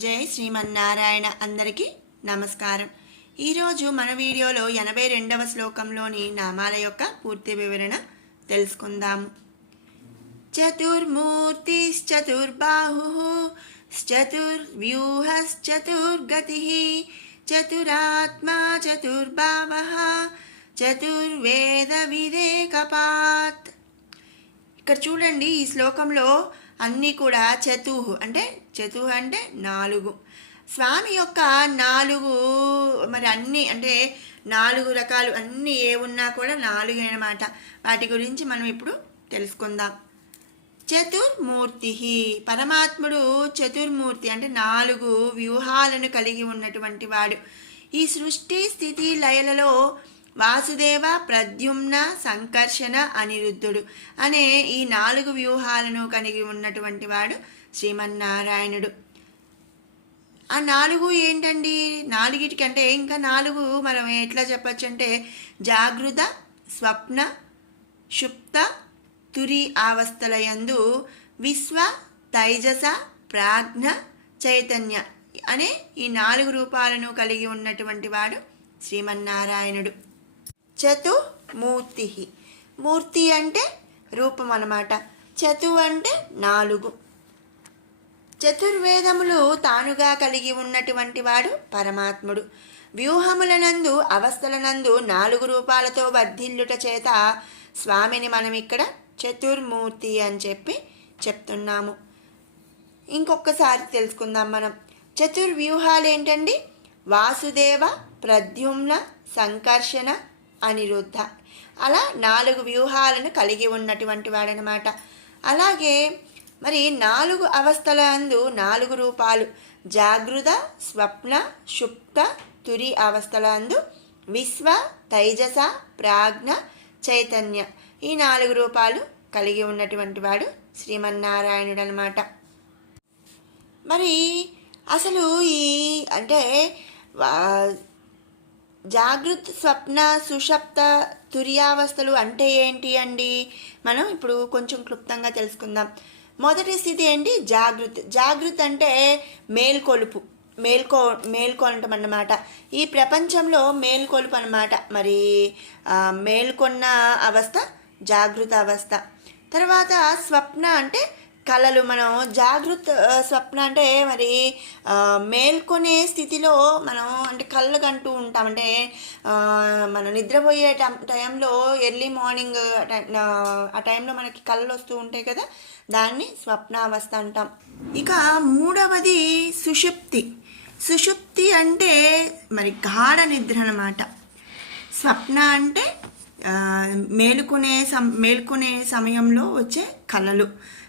జై శ్రీమన్నారాయణ అందరికీ నమస్కారం. ఈరోజు మన వీడియోలో ఎనభై రెండవ శ్లోకంలోని నామాల యొక్క పూర్తి వివరణ తెలుసుకుందాము. చతుర్మూర్తిశ్చతుర్బాహు చతుర్వ్యూహశ్చతుర్గతి చతురాత్మా చతుర్భావ చతుర్వేద వివేకపాత్ ఇక్కడ చూడండి ఈ శ్లోకంలో అన్నీ కూడా చతుహు అంటే చతుహు అంటే నాలుగు. స్వామి యొక్క నాలుగు మరి అన్నీ అంటే నాలుగు రకాలు అన్నీ ఏ ఉన్నా కూడా నాలుగు అన్నమాట. వాటి గురించి మనం ఇప్పుడు తెలుసుకుందాం. చతుర్మూర్తి పరమాత్ముడు చతుర్మూర్తి అంటే నాలుగు వ్యూహాలను కలిగి ఉన్నటువంటి వాడు. ఈ సృష్టి స్థితి లయలలో వాసుదేవ ప్రద్యుమ్న సంకర్షణ అనిరుద్ధుడు అనే ఈ నాలుగు వ్యూహాలను కలిగి ఉన్నటువంటి వాడు శ్రీమన్నారాయణుడు. ఆ నాలుగు ఏంటండి? నాలుగిటికంటే ఇంకా నాలుగు మనం ఎట్లా చెప్పచ్చు అంటే జాగృత స్వప్న షుప్త తురి అవస్థలయందు విశ్వ తైజస ప్రాజ్ఞ చైతన్య అనే ఈ నాలుగు రూపాలను కలిగి ఉన్నటువంటి వాడు శ్రీమన్నారాయణుడు. చతుమూర్తి మూర్తి అంటే రూపం అన్నమాట. చతు అంటే నాలుగు. చతుర్వేదములు తానుగా కలిగి ఉన్నటువంటి వాడు పరమాత్ముడు. వ్యూహములనందు అవస్థలనందు నాలుగు రూపాలతో వర్ధిల్లుట చేత స్వామిని మనం ఇక్కడ చతుర్మూర్తి అని చెప్పి చెప్తున్నాము. ఇంకొకసారి తెలుసుకుందాం మనం. చతుర్వ్యూహాలు ఏంటండి వాసుదేవ ప్రద్యుమ్న సంకర్షణ అనిరుద్ధ. అలా నాలుగు వ్యూహాలను కలిగి ఉన్నటువంటి వాడనమాట. అలాగే మరి నాలుగు అవస్థల అందు నాలుగు రూపాలు జాగృత స్వప్న సుప్త తురి అవస్థల అందు విశ్వ తైజస ప్రాజ్ఞ చైతన్య ఈ నాలుగు రూపాలు కలిగి ఉన్నటువంటి వాడు శ్రీమన్నారాయణుడు అనమాట మరి అసలు ఈ అంటే వా- జాగృత్ స్వప్న సుషప్త తుర్యావస్థలు అంటే ఏంటి అండి? మనం ఇప్పుడు కొంచెం క్లుప్తంగా తెలుసుకుందాం. మొదటి స్థితి ఏంటి? జాగృత్. జాగృత్ అంటే మేల్కొలుపు. మేల్కో మేల్కొనటం అన్నమాట. ఈ ప్రపంచంలో మేల్కొలుపు అన్నమాట. మరి మేల్కొన్న అవస్థ జాగృత అవస్థ. తర్వాత స్వప్న అంటే కళలు మనం జాగృత స్వప్న అంటే మరి మేల్కొనే స్థితిలో మనం అంటే కళ్ళు కంటూ ఉంటాం. అంటే మనం నిద్రపోయే టైం- టైంలో ఎర్లీ మార్నింగ్ ఆ, టైంలో మనకి కళ్ళు వస్తూ ఉంటాయి కదా దాన్ని స్వప్నావస్థ అంటాం. ఇక మూడవది సుషుప్తి. సుషుప్తి అంటే మరి గాఢ నిద్ర అన్నమాట. స్వప్న అంటే మేలుకునే సం మేల్కొనే సమయంలో వచ్చే కళలు.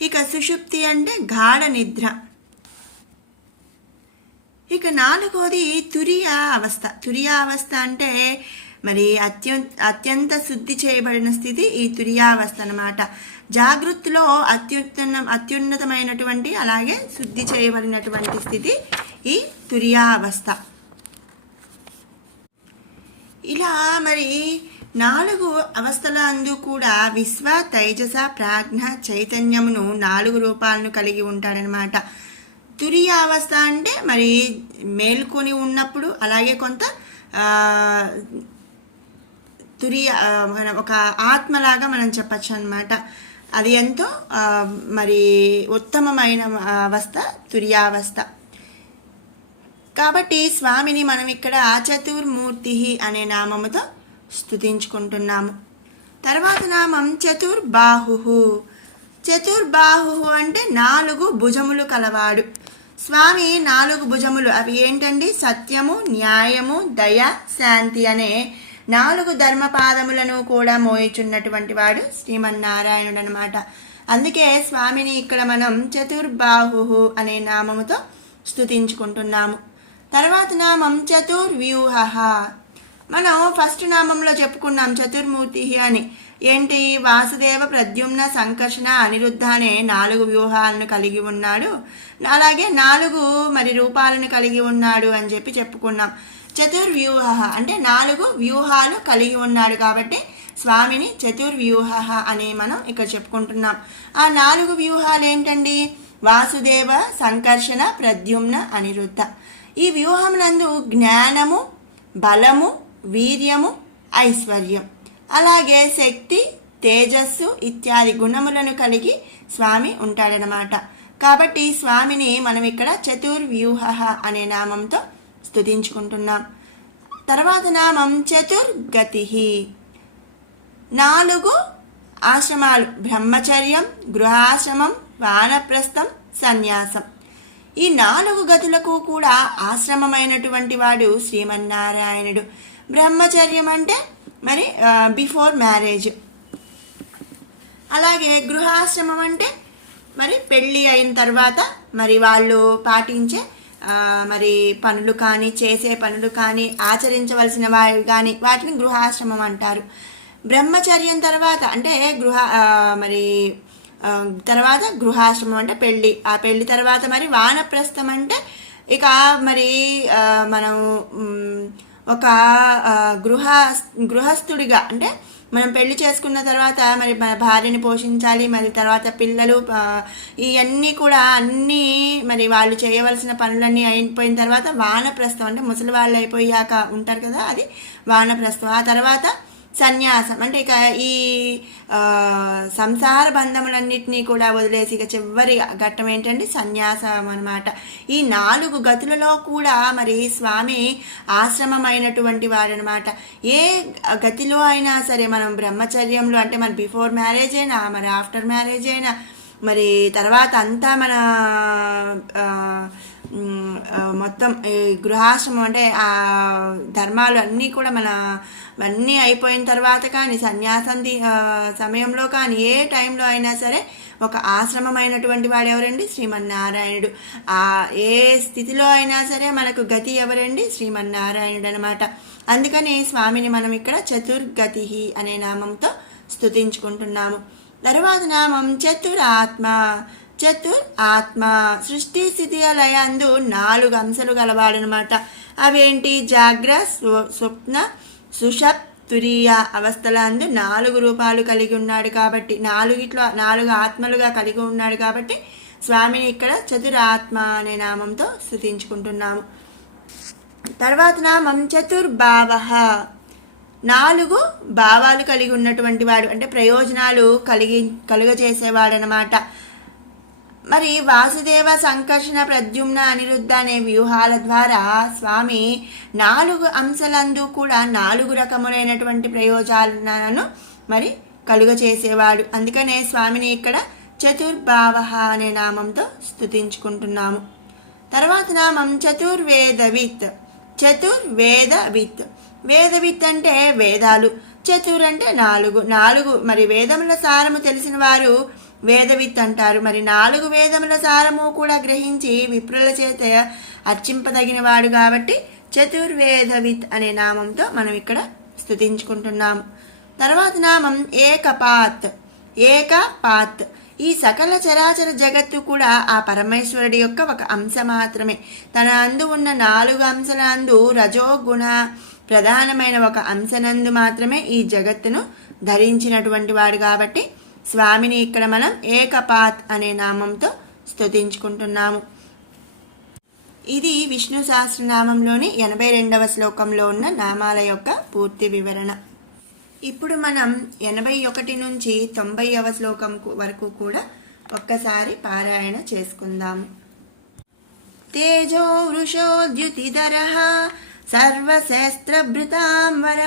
ఇక సుషుప్తి అంటే గాఢ నిద్ర. ఇక నాలుగోది తురియా అవస్థ తురియా అవస్థ అంటే మరి అత్యం అత్యంత శుద్ధి చేయబడిన స్థితి ఈ తురియావస్థ అన్నమాట. జాగృతిలో అత్యున్న అత్యున్నతమైనటువంటి అలాగే శుద్ధి చేయబడినటువంటి స్థితి ఈ తురియావస్థ. ఇలా మరి నాలుగు అవస్థల అందు కూడా విశ్వ తైజస ప్రాజ్ఞ చైతన్యమును నాలుగు రూపాలను కలిగి ఉంటాడనమాట తురియ అవస్థ అంటే మరి మేల్కొని ఉన్నప్పుడు అలాగే కొంత తురియ మన ఒక ఆత్మలాగా మనం చెప్పచ్చు అనమాట అది ఎంతో మరి ఉత్తమమైన అవస్థ తురియావస్థ కాబట్టి స్వామిని మనం ఇక్కడ చతుర్మూర్తి అనే నామముతో స్థుతించుకుంటున్నాము తర్వాత నామం చతుర్బాహు చతుర్బాహు అంటే నాలుగు భుజములు కలవాడు. స్వామి నాలుగు భుజములు. అవి ఏంటండి? సత్యము న్యాయము దయ శాంతి అనే నాలుగు ధర్మపాదములను కూడా మోయిచున్నటువంటి వాడు శ్రీమన్నారాయణుడు అనమాట అందుకే స్వామిని ఇక్కడ మనం చతుర్బాహు అనే నామముతో స్తుతించుకుంటున్నాము. తర్వాత నామం చతుర్వ్యూహ. మనం ఫస్ట్ నామంలో చెప్పుకున్నాం చతుర్మూర్తి అని. ఏంటి? వాసుదేవ ప్రద్యుమ్న సంకర్షణ అనిరుద్ధ అనే నాలుగు వ్యూహాలను కలిగి ఉన్నాడు. అలాగే నాలుగు మరి రూపాలను కలిగి ఉన్నాడు అని చెప్పి చెప్పుకున్నాం. చతుర్వ్యూహ అంటే నాలుగు వ్యూహాలు కలిగి ఉన్నాడు కాబట్టి స్వామిని చతుర్వ్యూహ అని మనం ఇక్కడ చెప్పుకుంటున్నాం. ఆ నాలుగు వ్యూహాలు ఏంటండి? వాసుదేవ సంకర్షణ ప్రద్యుమ్న అనిరుద్ధ. ఈ వ్యూహమునందు జ్ఞానము బలము వీర్యము ఐశ్వర్యం. అలాగే శక్తి తేజస్సు ఇత్యాది గుణములను కలిగి స్వామి ఉంటాడనమాట. కాబట్టి స్వామిని మనం ఇక్కడ చతుర్వ్యూహ అనే నామంతో స్థుతించుకుంటున్నాం తర్వాత నామం చతుర్గతి. నాలుగు ఆశ్రమాలు బ్రహ్మచర్యం గృహాశ్రమం వానప్రస్థం సన్యాసం. ఈ నాలుగు గతులకు కూడా ఆశ్రమమైనటువంటి వాడు శ్రీమన్నారాయణుడు. బ్రహ్మచర్యం అంటే మరి బిఫోర్ మ్యారేజ్ అలాగే గృహాశ్రమం అంటే మరి పెళ్ళి అయిన తర్వాత మరి వాళ్ళు పాటించే మరి పనులు కానీ చేసే పనులు కానీ ఆచరించవలసిన వారు కానీ వాటిని గృహాశ్రమం అంటారు. బ్రహ్మచర్యం తర్వాత అంటే గృహ మరి తర్వాత గృహాశ్రమం అంటే పెళ్ళి. ఆ పెళ్ళి తర్వాత మరి వానప్రస్థం అంటే ఇక మరి మనం ఒక గృహ గృహస్థుడిగా అంటే మనం పెళ్ళి చేసుకున్న తర్వాత మరి మన భార్యని పోషించాలి మరి తర్వాత పిల్లలు ఇవన్నీ కూడా అన్నీ మరి వాళ్ళు చేయవలసిన పనులన్నీ అయిపోయిన తర్వాత వానప్రస్థం అంటే ముసలి వాళ్ళు అయిపోయాక ఉంటారు కదా అది వానప్రస్థం. ఆ తర్వాత సన్యాసం. అంటే ఇక ఈ సంసార బంధములన్నింటినీ కూడా వదిలేసి ఇక చివరి ఘట్టం ఏంటంటే సన్యాసం అనమాట ఈ నాలుగు గతులలో కూడా మరి స్వామి ఆశ్రమమైనటువంటి వారనమాట ఏ గతిలో అయినా సరే మనం బ్రహ్మచర్యంలో అంటే మన బిఫోర్ మ్యారేజ్ అయినా మరి ఆఫ్టర్ మ్యారేజ్ అయినా మరి తర్వాత అంతా మన మొత్తం ఈ గృహాశ్రమం అంటే ఆ ధర్మాలు అన్నీ కూడా మన అన్నీ అయిపోయిన తర్వాత కానీ సన్యాసం సమయంలో కానీ ఏ టైంలో అయినా సరే ఒక ఆశ్రమమైనటువంటి వాడు ఎవరండి? శ్రీమన్నారాయణుడు. ఆ ఏ స్థితిలో అయినా సరే మనకు గతి ఎవరండి? శ్రీమన్నారాయణుడు అనమాట అందుకని స్వామిని మనం ఇక్కడ చతుర్గతి అనే నామంతో స్తుతించుకుంటున్నాము. తరువాత నామం చతురాత్మ. చతుర్ ఆత్మ సృష్టి స్థితి లయందు నాలుగు అంశాలు గలవాడనమాట. అవేంటి? జాగ్ర స్వప్న సుషప్ తురియ అవస్థలందు నాలుగు రూపాలు కలిగి ఉన్నాడు కాబట్టి నాలుగిట్లో నాలుగు ఆత్మలుగా కలిగి ఉన్నాడు కాబట్టి స్వామిని ఇక్కడ చతురాత్మ అనే నామంతో స్థుతించుకుంటున్నాము. తర్వాత నామం చతుర్భావ. నాలుగు భావాలు కలిగి ఉన్నటువంటి వాడు అంటే ప్రయోజనాలు కలిగి కలుగజేసేవాడు అనమాట మరి వాసుదేవ సంకర్షణ ప్రద్యుమ్న అనిరుద్ధ అనే వ్యూహాల ద్వారా స్వామి నాలుగు అంశాలందు కూడా నాలుగు రకములైనటువంటి ప్రయోజనాలను మరి కలుగ చేసేవాడు. అందుకనే స్వామిని ఇక్కడ చతుర్భావ అనే నామంతో స్తుతించుకుంటున్నాము. తర్వాత నామం చతుర్వేదవిత్. చతుర్వేదవిత్. వేదవిత్ అంటే వేదాలు. చతుర్ అంటే నాలుగు. నాలుగు మరి వేదముల సారము తెలిసిన వారు వేదవిత్ అంటారు. మరి నాలుగు వేదముల సారము కూడా గ్రహించి విప్రుల చేత అర్చింపదగిన వాడు కాబట్టి చతుర్వేదవిత్ అనే నామంతో మనం ఇక్కడ స్థుతించుకుంటున్నాము. తర్వాత నామం ఏకపాత్. ఏకపాత్. ఈ సకల చరాచర జగత్తు కూడా ఆ పరమేశ్వరుడి యొక్క ఒక అంశ మాత్రమే. తన అందు ఉన్న నాలుగు అంశాల రజోగుణ ప్రధానమైన ఒక అంశనందు మాత్రమే ఈ జగత్తును ధరించినటువంటి వాడు కాబట్టి స్వామిని ఇక్కడ మనం ఏకపాత్ అనే నామంతో స్తుతించుకుంటున్నాము. ఇది విష్ణు సహస్రనామంలోని ఎనభై రెండవ శ్లోకంలో ఉన్న నామాల యొక్క పూర్తి వివరణ. ఇప్పుడు మనం ఎనభై ఒకటి నుంచి తొంభైవ శ్లోకం వరకు కూడా ఒక్కసారి పారాయణ చేసుకుందాము తేజో వృషోద్యుతిధర సర్వశస్త్రభృతాంబర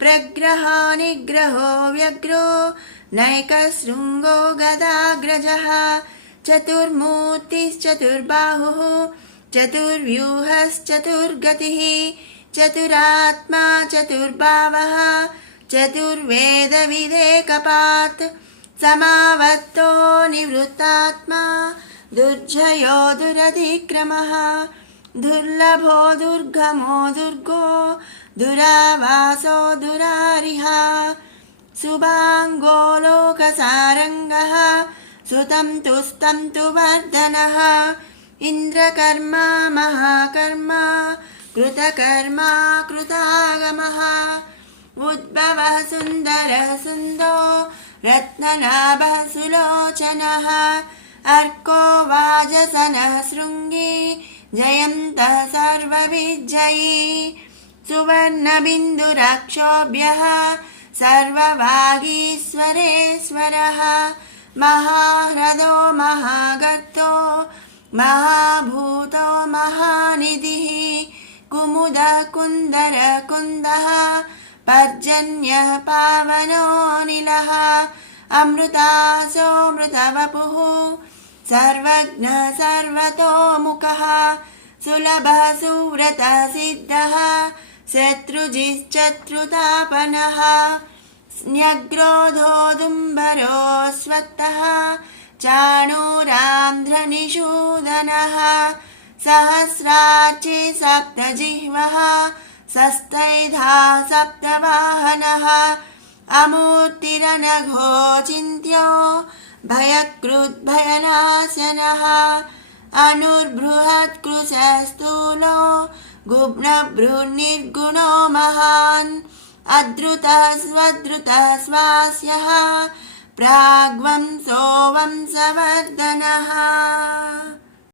ప్రగ్రహ నిగ్రహో వ్యగ్రో नैकशृङ्गो गदाग्रजः चतुर्मूर्तिश्चतुर्बाहुः चतुर्व्यूहश्चतुर्गतिः चतुरात्मा चतुर्भावः चतुर्वेदविधेकपात् समावर्तो निवृत्तात्मा दुर्जयो दुरधिक्रमः दुर्लभो दुर्गमो दुर्गो दुरावासो दुरारिहा शुभाङ्गो लोकसारङ्गः सुतं तुस्तं तु वर्धनः इन्द्रकर्मा, महाकर्मा, कृतकर्मा, कृतागमः। उद्भवः सुन्दरः सुन्दो रत्ननाभः सुलोचनः। अर्को वाजसनः शृङ्गी, जयन्तः सर्वविजयी। सुवर्णबिन्दुराक्षोभ्यः सर्ववागीश्वरेश्वरः महाह्रदो महागर्तो महाभूतो महानिधिः कुमुदकुन्दरकुन्दः पर्जन्यः पावनोऽनिलः अमृतासोऽमृतवपुः सर्वज्ञः सर्वतोमुखः सुलभः सुव्रतसिद्धः शत्रुजिश्चत्रुतापनः स्न्यग्रोधोदुम्बरोऽस्वत्तः चाणूरान्ध्रनिषूदनः सहस्रार्चे सप्तजिह्वः सस्तैधा सप्तवाहनः अमूर्तिरनघोचिन्त्यो भयकृद्भयनाशनः अनुर्बृहत्कृशस्थूलो गुब्नभ्रूर्निर्गुणो महान् अद्रुतः स्वद्रुतः स्वास्यः प्राग्वं सोऽवं समर्दनः